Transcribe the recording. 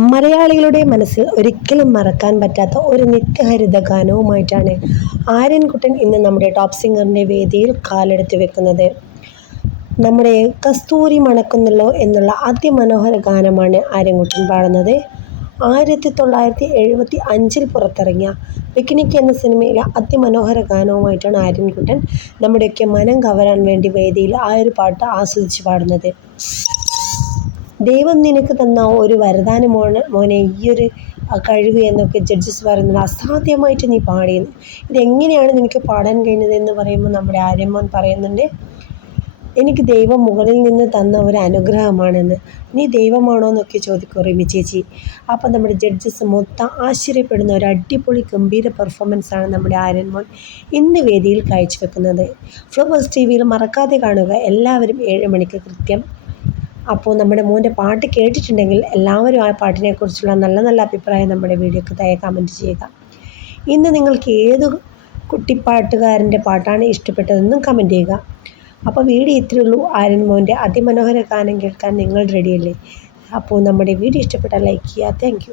മലയാളികളുടെ മനസ്സിൽ ഒരിക്കലും മറക്കാൻ പറ്റാത്ത ഒരു നിത്യഹരിത ഗാനവുമായിട്ടാണ് ആര്യൻകുട്ടൻ ഇന്ന് നമ്മുടെ ടോപ്പ് സിംഗറിന്റെ വേദിയിൽ കാലെടുത്ത് വെക്കുന്നത്. നമ്മുടെ കസ്തൂരി മണക്കുന്നല്ലോ എന്നുള്ള അതിമനോഹര ഗാനമാണ് ആര്യൻകുട്ടൻ പാടുന്നത്. ആയിരത്തി തൊള്ളായിരത്തി എഴുപത്തി അഞ്ചിൽ പുറത്തിറങ്ങിയ പിക്നിക് എന്ന സിനിമയിലെ അതിമനോഹര ഗാനവുമായിട്ടാണ് ആര്യൻകുട്ടൻ നമ്മുടെയൊക്കെ മനം കവരാൻ വേണ്ടി വേദിയിൽ ആ ഒരു പാട്ട് ആസ്വദിച്ച് പാടുന്നത്. ദൈവം നിനക്ക് തന്ന ഒരു വരദാനമാണ് മോനെ ഈ ഒരു കഴിവ് എന്നൊക്കെ ജഡ്ജസ് പറയുന്നത് അസാധ്യമായിട്ട് നീ പാടിയെന്ന്. ഇതെങ്ങനെയാണ് നിനക്ക് പാടാൻ കഴിഞ്ഞത് എന്ന് പറയുമ്പോൾ നമ്മുടെ ആര്യമ്മൻ പറയുന്നുണ്ട് എനിക്ക് ദൈവം മുകളിൽ നിന്ന് തന്ന ഒരു അനുഗ്രഹമാണെന്ന്. നീ ദൈവമാണോ എന്നൊക്കെ ചോദിക്കും റിമി ചേച്ചി. അപ്പം നമ്മുടെ ജഡ്ജസ് മൊത്തം ആശ്ചര്യപ്പെടുന്ന ഒരു അടിപൊളി ഗംഭീര പെർഫോമൻസാണ് നമ്മുടെ ആര്യന്മോൻ ഇന്ന് വേദിയിൽ കാഴ്ചവെക്കുന്നത്. ഫ്ലവേഴ്സ് ടി വിയിൽ മറക്കാതെ കാണുക. എല്ലാവരും ഏഴ് മണിക്ക് കൃത്യം അപ്പോൾ നമ്മുടെ മോന്റെ പാട്ട് കേട്ടിട്ടുണ്ടെങ്കിൽ എല്ലാവരും ആ പാട്ടിനെക്കുറിച്ചുള്ള നല്ല നല്ല അഭിപ്രായം നമ്മുടെ വീഡിയോക്ക് താഴെ കമന്റ് ചെയ്യുക. ഇന്ന് നിങ്ങൾക്ക് ഏത് കുട്ടിപ്പാട്ടുകാരന്റെ പാട്ടാണ് ഇഷ്ടപ്പെട്ടതെന്നും കമന്റ് ചെയ്യുക. അപ്പോൾ വീഡിയോ ഇത്രയേ ഉള്ളൂ. ആര്യൻ മോന്റെ അതിമനോഹര ഗാനം കേൾക്കാൻ നിങ്ങൾ റെഡിയല്ലേ അപ്പോൾ നമ്മുടെ വീഡിയോ ഇഷ്ടപ്പെട്ടാൽ ലൈക്ക് ചെയ്യുക. താങ്ക്